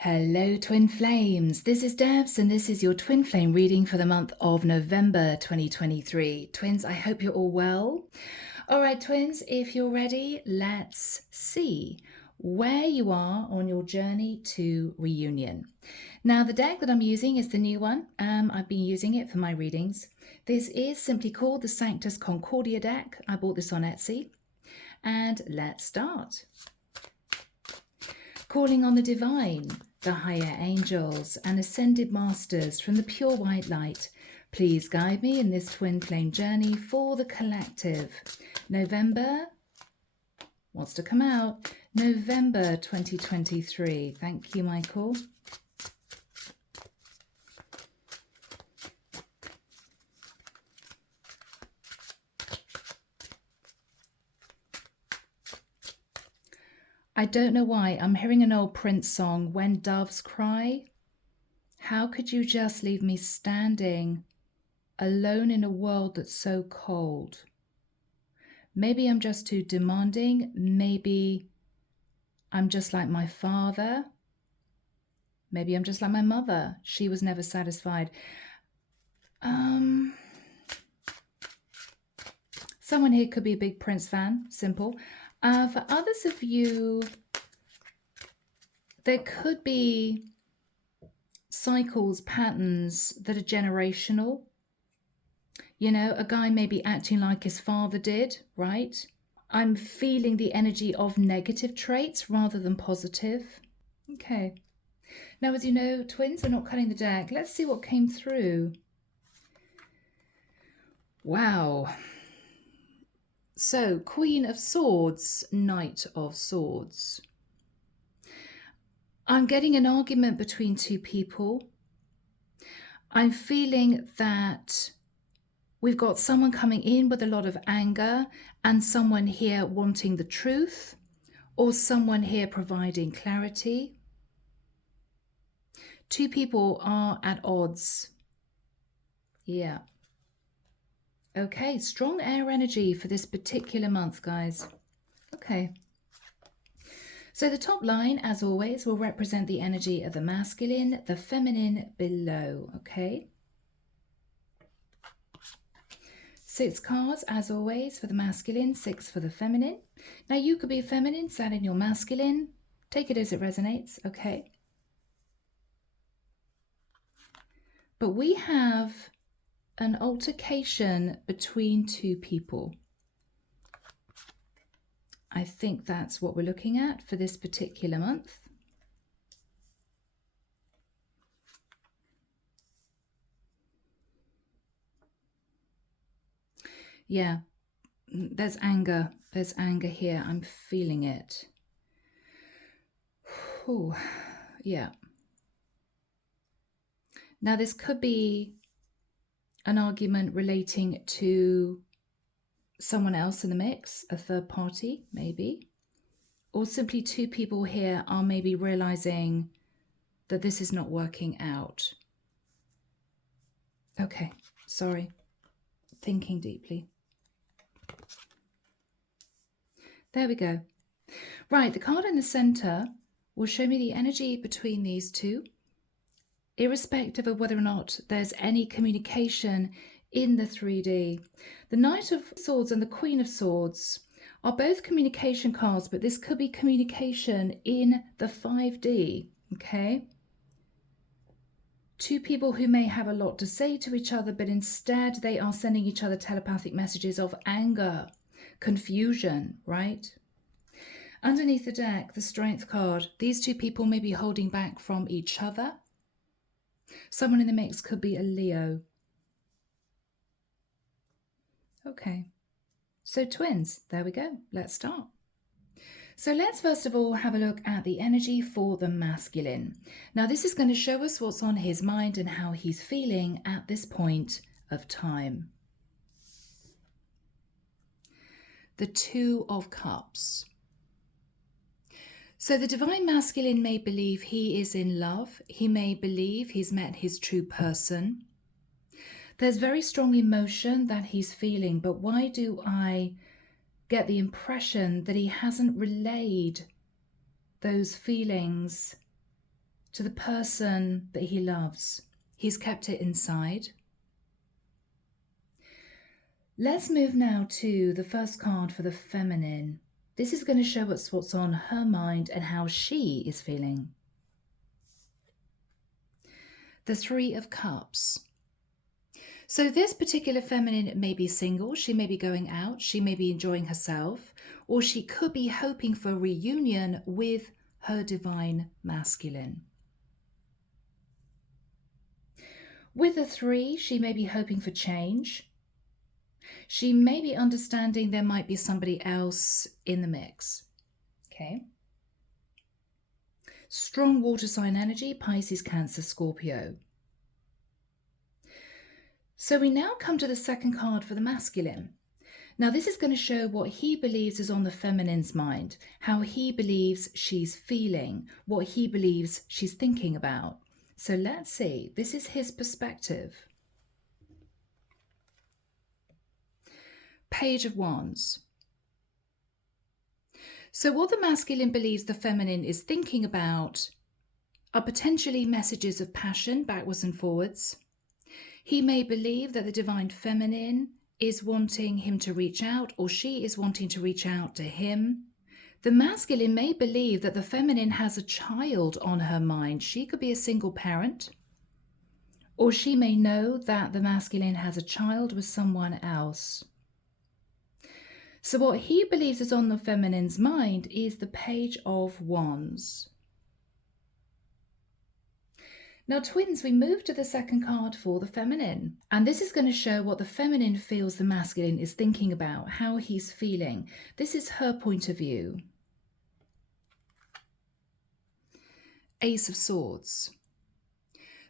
Hello, Twin Flames. This is Debs, and this is your Twin Flame reading for the month of November 2023. Twins, I hope you're all well. All right, Twins, if you're ready, let's see where you are on your journey to reunion. Now, the deck that I'm using is the new one. I've been using it for my readings. This is simply called the Sanctus Concordia deck. I bought this on Etsy. And let's start. Calling on the divine, the higher angels and ascended masters from the pure white light, please guide me in this twin flame journey for the collective. November, wants to come out, November 2023. Thank you, Michael. I don't know why, I'm hearing an old Prince song, When Doves Cry. How could you just leave me standing alone in a world that's so cold? Maybe I'm just too demanding. Maybe I'm just like my father. Maybe I'm just like my mother. She was never satisfied. Someone here could be a big Prince fan, simple. For others of you, there could be cycles, patterns that are generational. You know, a guy may be acting like his father did, right? I'm feeling the energy of negative traits rather than positive. Okay. Now, as you know, twins, we're not cutting the deck. Let's see what came through. Wow. So, Queen of Swords, Knight of Swords. I'm getting an argument between two people. I'm feeling that we've got someone coming in with a lot of anger and someone here wanting the truth, or someone here providing clarity. Two people are at odds. Yeah. Okay, strong air energy for this particular month, guys. Okay. So the top line, as always, will represent the energy of the masculine, the feminine below, okay? 6 cards, as always, for the masculine, 6 for the feminine. Now, you could be feminine, sat in your masculine. Take it as it resonates, okay? But we have an altercation between two people. I think that's what we're looking at for this particular month. Yeah, there's anger. There's anger here. I'm feeling it. Ooh, yeah. Now, this could be an argument relating to someone else in the mix, a third party, maybe. Or simply two people here are maybe realizing that this is not working out. Okay, sorry. Thinking deeply. There we go. Right, the card in the center will show me the energy between these two, irrespective of whether or not there's any communication in the 3D. The Knight of Swords and the Queen of Swords are both communication cards, but this could be communication in the 5D, okay? Two people who may have a lot to say to each other, but instead they are sending each other telepathic messages of anger, confusion, right? Underneath the deck, the Strength card, these two people may be holding back from each other. Someone in the mix could be a Leo. Okay, so twins, there we go. Let's start. So let's first of all have a look at the energy for the masculine. Now this is going to show us what's on his mind and how he's feeling at this point of time. The Two of Cups. So the divine masculine may believe he is in love. He may believe he's met his true person. There's very strong emotion that he's feeling, but why do I get the impression that he hasn't relayed those feelings to the person that he loves. He's kept it inside. Let's move now to the first card for the feminine. This is going to show us what's on her mind and how she is feeling. The Three of Cups. So this particular feminine may be single, she may be going out, she may be enjoying herself, or she could be hoping for a reunion with her divine masculine. With the three, she may be hoping for change. She may be understanding there might be somebody else in the mix. Okay. Strong water sign energy, Pisces, Cancer, Scorpio. So we now come to the second card for the masculine. Now this is going to show what he believes is on the feminine's mind, how he believes she's feeling, what he believes she's thinking about. So let's see, this is his perspective. Page of Wands. So what the masculine believes the feminine is thinking about are potentially messages of passion backwards and forwards. He may believe that the divine feminine is wanting him to reach out, or she is wanting to reach out to him. The masculine may believe that the feminine has a child on her mind. She could be a single parent, or she may know that the masculine has a child with someone else. So what he believes is on the feminine's mind is the Page of Wands. Now, twins, we move to the second card for the feminine. And this is going to show what the feminine feels the masculine is thinking about, how he's feeling. This is her point of view. Ace of Swords.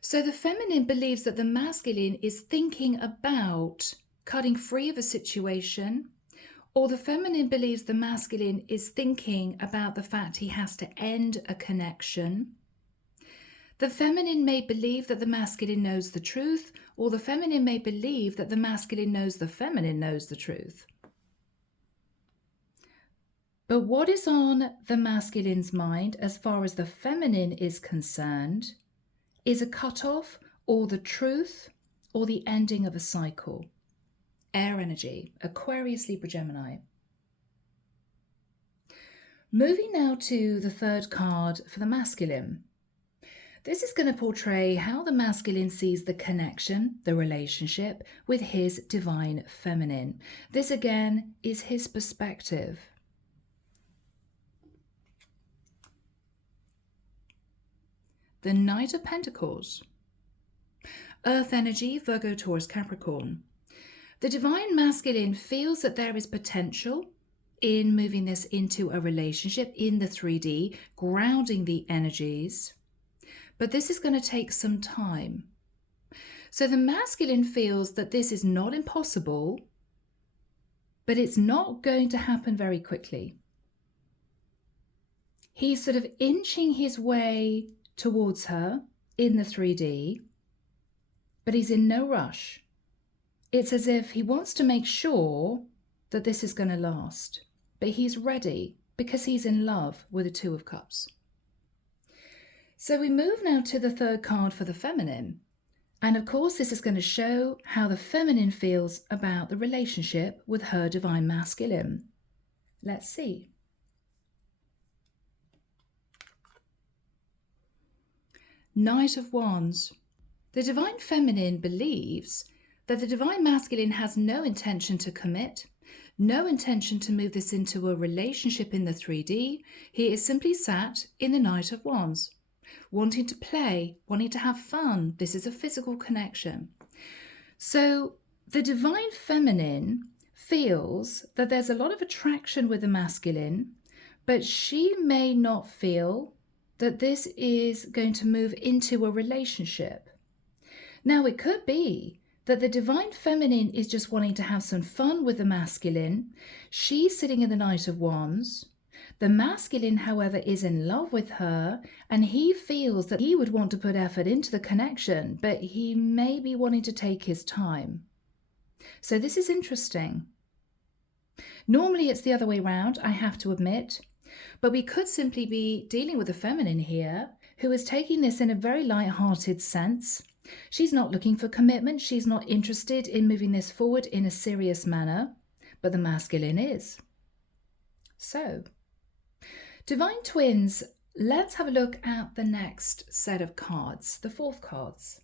So the feminine believes that the masculine is thinking about cutting free of a situation, or the feminine believes the masculine is thinking about the fact he has to end a connection. The feminine may believe that the masculine knows the truth, or the feminine may believe that the masculine knows the feminine knows the truth. But what is on the masculine's mind as far as the feminine is concerned is a cutoff, or the truth, or the ending of a cycle. Air energy, Aquarius, Libra, Gemini. Moving now to the third card for the masculine. This is going to portray how the masculine sees the connection, the relationship with his divine feminine. This again is his perspective. The Knight of Pentacles. Earth energy, Virgo, Taurus, Capricorn. The divine masculine feels that there is potential in moving this into a relationship in the 3D, grounding the energies. But this is going to take some time. So the masculine feels that this is not impossible, but it's not going to happen very quickly. He's sort of inching his way towards her in the 3D, but he's in no rush. It's as if he wants to make sure that this is going to last, but he's ready because he's in love with the Two of Cups. So we move now to the third card for the feminine. And of course, this is going to show how the feminine feels about the relationship with her divine masculine. Let's see. Knight of Wands. The divine feminine believes that the divine masculine has no intention to commit, no intention to move this into a relationship in the 3D. He is simply sat in the Knight of Wands, wanting to play, wanting to have fun. This is a physical connection. So the divine feminine feels that there's a lot of attraction with the masculine, but she may not feel that this is going to move into a relationship. Now, it could be that the divine feminine is just wanting to have some fun with the masculine. She's sitting in the Knight of Wands. The masculine, however, is in love with her, and he feels that he would want to put effort into the connection, but he may be wanting to take his time. So this is interesting. Normally it's the other way around, I have to admit, but we could simply be dealing with the feminine here, who is taking this in a very light-hearted sense. She's not looking for commitment. She's not interested in moving this forward in a serious manner, but the masculine is. So, Divine Twins, let's have a look at the next set of cards, the fourth cards.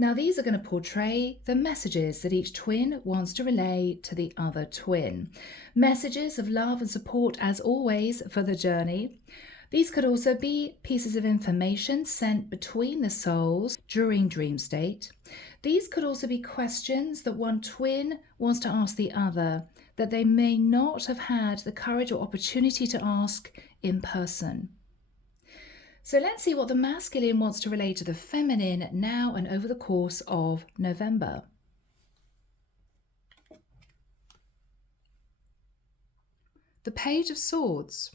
Now, these are going to portray the messages that each twin wants to relay to the other twin. Messages of love and support, as always, for the journey. These could also be pieces of information sent between the souls during dream state. These could also be questions that one twin wants to ask the other that they may not have had the courage or opportunity to ask in person. So let's see what the masculine wants to relate to the feminine now and over the course of November. The Page of Swords.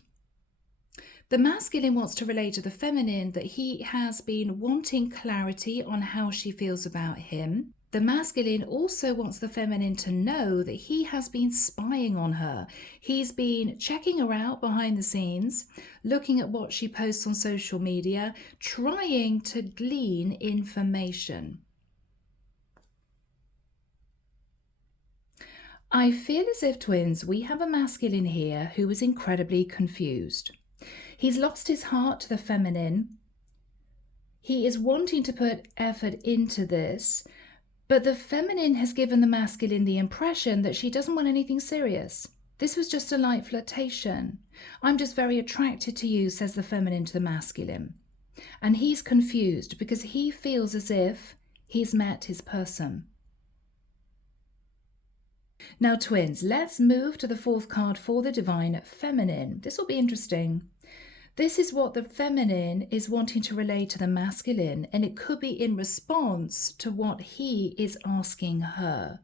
The masculine wants to relate to the feminine that he has been wanting clarity on how she feels about him. The masculine also wants the feminine to know that he has been spying on her. He's been checking her out behind the scenes, looking at what she posts on social media, trying to glean information. I feel as if, twins, we have a masculine here who is incredibly confused. He's lost his heart to the feminine. He is wanting to put effort into this, but the feminine has given the masculine the impression that she doesn't want anything serious. This was just a light flirtation. I'm just very attracted to you, says the feminine to the masculine. And he's confused because he feels as if he's met his person. Now, twins, let's move to the fourth card for the Divine Feminine. This will be interesting. This is what the feminine is wanting to relay to the masculine, and it could be in response to what he is asking her.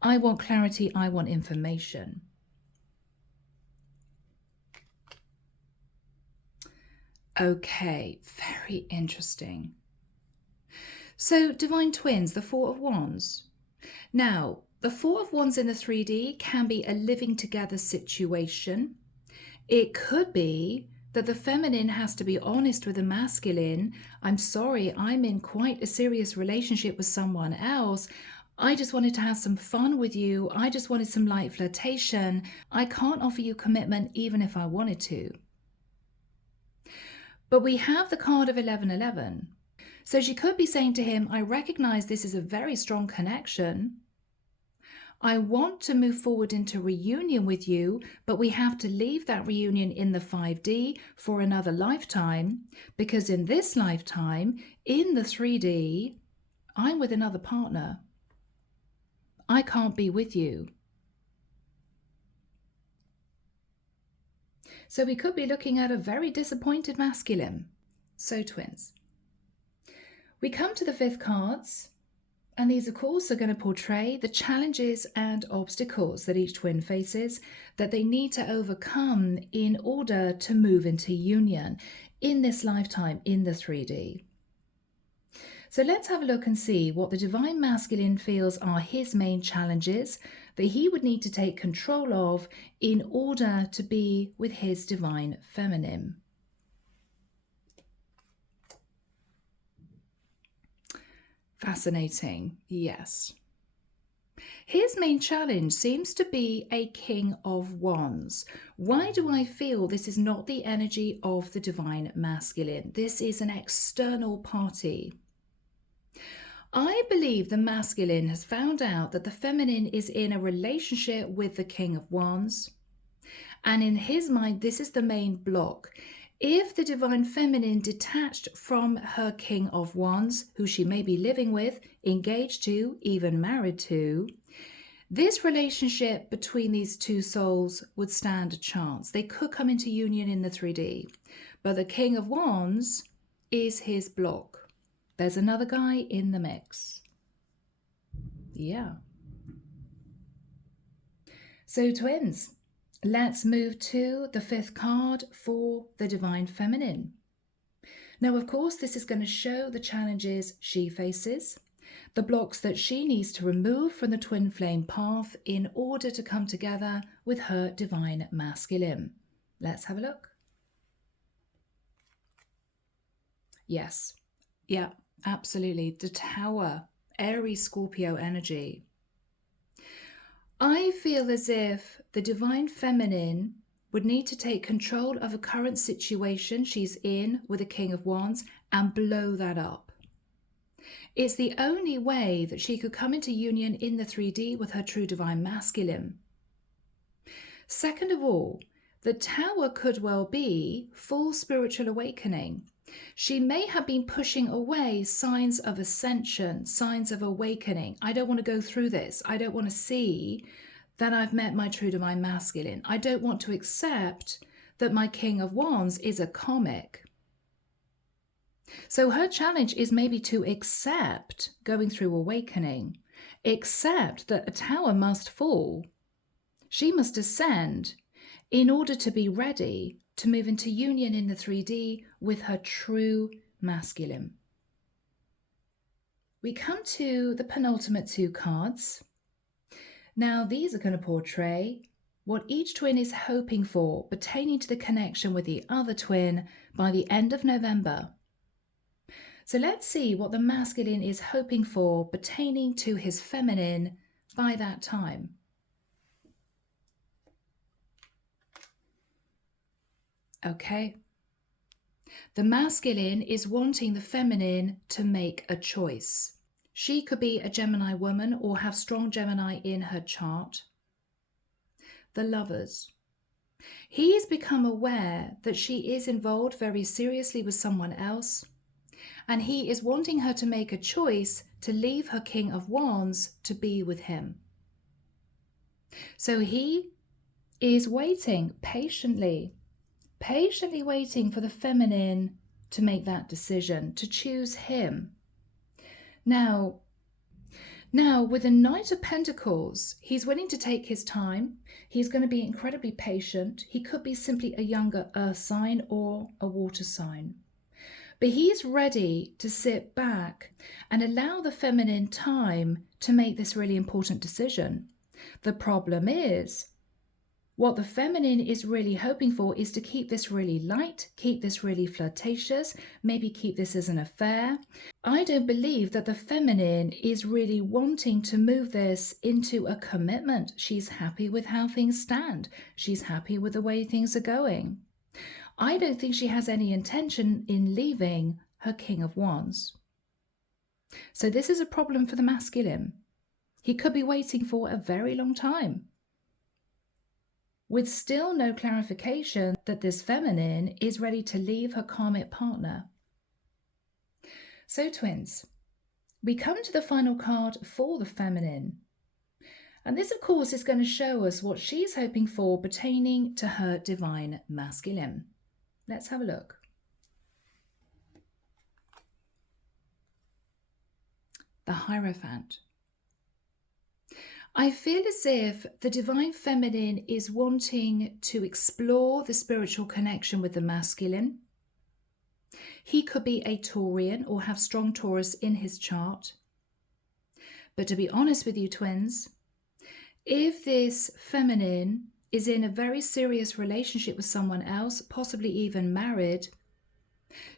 I want clarity, I want information. Okay, very interesting. So, Divine Twins, the Four of Wands. Now, the Four of Wands in the 3D can be a living together situation. It could be that the feminine has to be honest with the masculine. I'm sorry, I'm in quite a serious relationship with someone else. I just wanted to have some fun with you. I just wanted some light flirtation. I can't offer you commitment even if I wanted to. But we have the card of 1111. So she could be saying to him, I recognize this is a very strong connection. I want to move forward into reunion with you, but we have to leave that reunion in the 5D for another lifetime, because in this lifetime, in the 3D, I'm with another partner. I can't be with you. So we could be looking at a very disappointed masculine. So, twins. We come to the fifth cards. And these, of course, are going to portray the challenges and obstacles that each twin faces that they need to overcome in order to move into union in this lifetime in the 3D. So let's have a look and see what the Divine Masculine feels are his main challenges that he would need to take control of in order to be with his Divine Feminine. Fascinating, yes. His main challenge seems to be a King of Wands. Why do I feel this is not the energy of the Divine Masculine? This is an external party. I believe the masculine has found out that the feminine is in a relationship with the King of Wands. And in his mind, this is the main block. If the Divine Feminine detached from her King of Wands, who she may be living with, engaged to, even married to, this relationship between these two souls would stand a chance. They could come into union in the 3D. But the King of Wands is his block. There's another guy in the mix. Yeah. So, twins. Let's move to the fifth card for the Divine Feminine. Now, of course, this is going to show the challenges she faces, the blocks that she needs to remove from the twin flame path in order to come together with her Divine Masculine. Let's have a look. Yes. Yeah, absolutely. The Tower, Aries Scorpio energy. I feel as if the divine feminine would need to take control of a current situation she's in with the King of Wands and blow that up. It's the only way that she could come into union in the 3D with her true divine masculine. Second of all, the Tower could well be full spiritual awakening. She may have been pushing away signs of ascension, signs of awakening. I don't want to go through this. I don't want to see that I've met my true divine masculine. I don't want to accept that my King of Wands is a comic. So her challenge is maybe to accept going through awakening, accept that a tower must fall. She must ascend in order to be ready to move into union in the 3D with her true masculine. We come to the penultimate two cards. Now, these are going to portray what each twin is hoping for pertaining to the connection with the other twin by the end of November. So let's see what the masculine is hoping for pertaining to his feminine by that time. Okay. The masculine is wanting the feminine to make a choice. She could be a Gemini woman or have strong Gemini in her chart. The Lovers. He has become aware that she is involved very seriously with someone else, and he is wanting her to make a choice to leave her King of Wands to be with him. So he is waiting patiently waiting for the feminine to make that decision, to choose him. Now, with the Knight of Pentacles, he's willing to take his time. He's going to be incredibly patient. He could be simply a younger earth sign or a water sign. But he's ready to sit back and allow the feminine time to make this really important decision. The problem is, what the feminine is really hoping for is to keep this really light, keep this really flirtatious, maybe keep this as an affair. I don't believe that the feminine is really wanting to move this into a commitment. She's happy with how things stand. She's happy with the way things are going. I don't think she has any intention in leaving her King of Wands. So this is a problem for the masculine. He could be waiting for a very long time, with still no clarification that this feminine is ready to leave her karmic partner. So twins, we come to the final card for the feminine. And this, of course, is going to show us what she's hoping for pertaining to her divine masculine. Let's have a look. The Hierophant. I feel as if the divine feminine is wanting to explore the spiritual connection with the masculine. He could be a Taurian or have strong Taurus in his chart. But to be honest with you, twins, if this feminine is in a very serious relationship with someone else, possibly even married,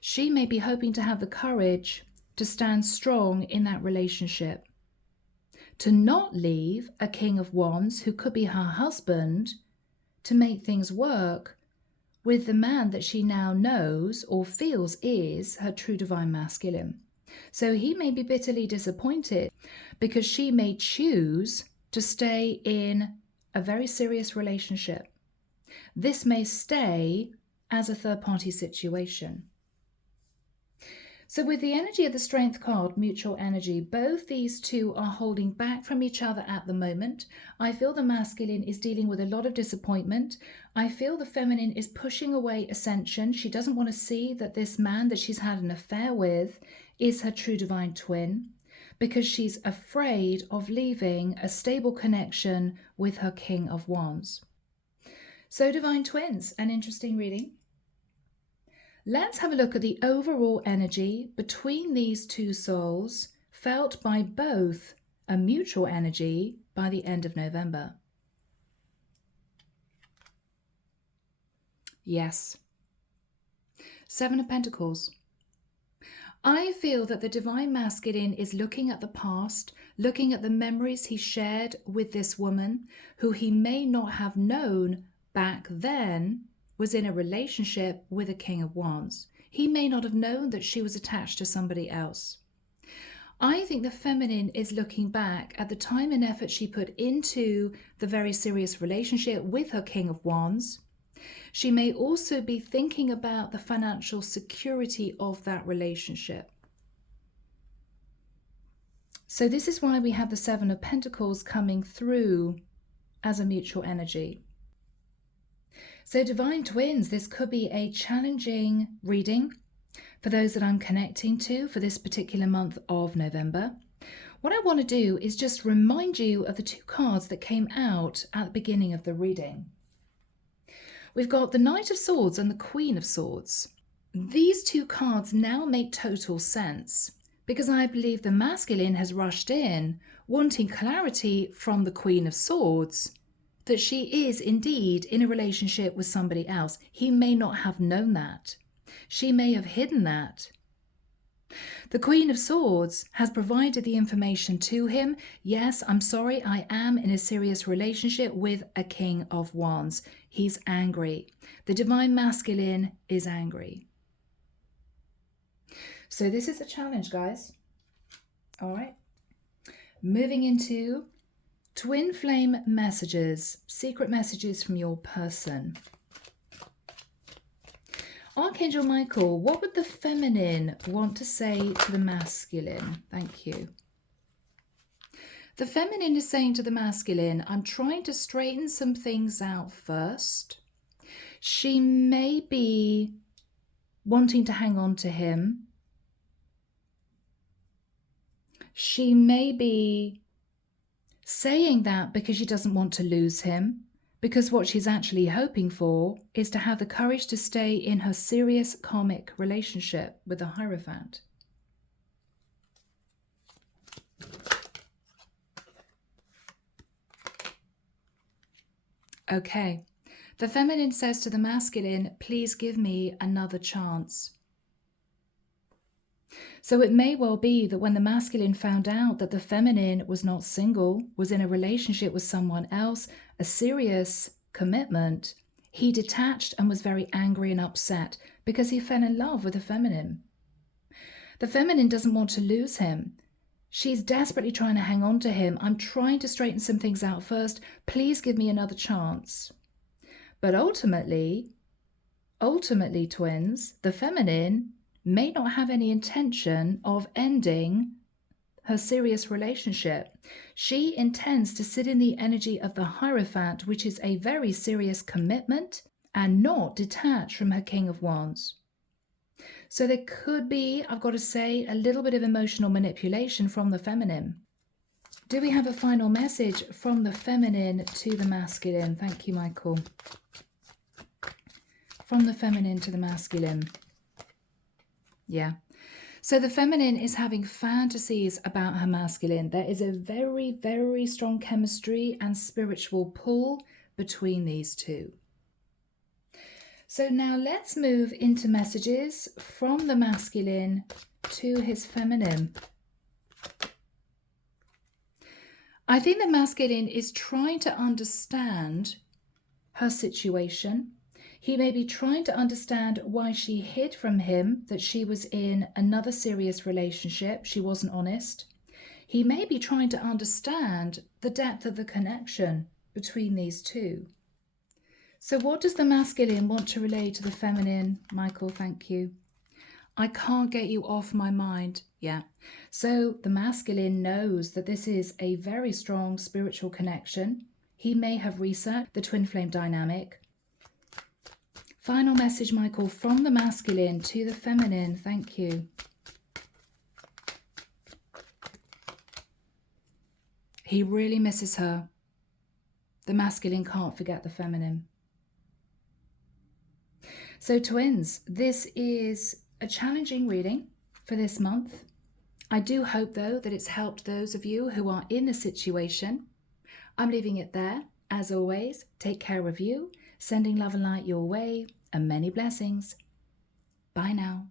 she may be hoping to have the courage to stand strong in that relationship, to not leave a King of Wands who could be her husband to make things work with the man that she now knows or feels is her true divine masculine. So he may be bitterly disappointed because she may choose to stay in a very serious relationship. This may stay as a third-party situation. So with the energy of the Strength card, mutual energy, both these two are holding back from each other at the moment. I feel the masculine is dealing with a lot of disappointment. I feel the feminine is pushing away ascension. She doesn't want to see that this man that she's had an affair with is her true divine twin, because she's afraid of leaving a stable connection with her King of Wands. So divine twins, an interesting reading. Let's have a look at the overall energy between these two souls, felt by both, a mutual energy by the end of November. Yes. Seven of Pentacles. I feel that the divine masculine is looking at the past, looking at the memories he shared with this woman who he may not have known back then was in a relationship with a King of Wands. He may not have known that she was attached to somebody else. I think the feminine is looking back at the time and effort she put into the very serious relationship with her King of Wands. She may also be thinking about the financial security of that relationship. So this is why we have the Seven of Pentacles coming through as a mutual energy. So divine twins, this could be a challenging reading for those that I'm connecting to for this particular month of November. What I want to do is just remind you of the two cards that came out at the beginning of the reading. We've got the Knight of Swords and the Queen of Swords. These two cards now make total sense because I believe the masculine has rushed in wanting clarity from the Queen of Swords that she is indeed in a relationship with somebody else. He may not have known that. She may have hidden that. The Queen of Swords has provided the information to him. Yes, I'm sorry, I am in a serious relationship with a King of Wands. He's angry. The divine masculine is angry. So this is a challenge, guys. All right. Moving into twin flame messages, secret messages from your person. Archangel Michael, what would the feminine want to say to the masculine? Thank you. The feminine is saying to the masculine, I'm trying to straighten some things out first. She may be wanting to hang on to him. She may be saying that because she doesn't want to lose him. Because what she's actually hoping for is to have the courage to stay in her serious karmic relationship with the Hierophant. Okay, the feminine says to the masculine, please give me another chance. So it may well be that when the masculine found out that the feminine was not single, was in a relationship with someone else, a serious commitment, he detached and was very angry and upset because he fell in love with the feminine. The feminine doesn't want to lose him. She's desperately trying to hang on to him. I'm trying to straighten some things out first. Please give me another chance. But ultimately, twins, the feminine may not have any intention of ending her serious relationship. She intends to sit in the energy of the Hierophant, which is a very serious commitment, and not detach from her King of Wands. So there could be, I've got to say, a little bit of emotional manipulation from the feminine. Do we have a final message from the feminine to the masculine? Thank you, Michael. From the feminine to the masculine. Yeah. So the feminine is having fantasies about her masculine. There is a very, very strong chemistry and spiritual pull between these two. So now let's move into messages from the masculine to his feminine. I think the masculine is trying to understand her situation. He may be trying to understand why she hid from him that she was in another serious relationship. She wasn't honest. He may be trying to understand the depth of the connection between these two. So what does the masculine want to relay to the feminine? Michael, thank you. I can't get you off my mind. Yeah. So the masculine knows that this is a very strong spiritual connection. He may have researched the twin flame dynamic. Final message, Michael, from the masculine to the feminine. Thank you. He really misses her. The masculine can't forget the feminine. So twins, this is a challenging reading for this month. I do hope, though, that it's helped those of you who are in the situation. I'm leaving it there. As always, take care of you, sending love and light your way, and many blessings. Bye now.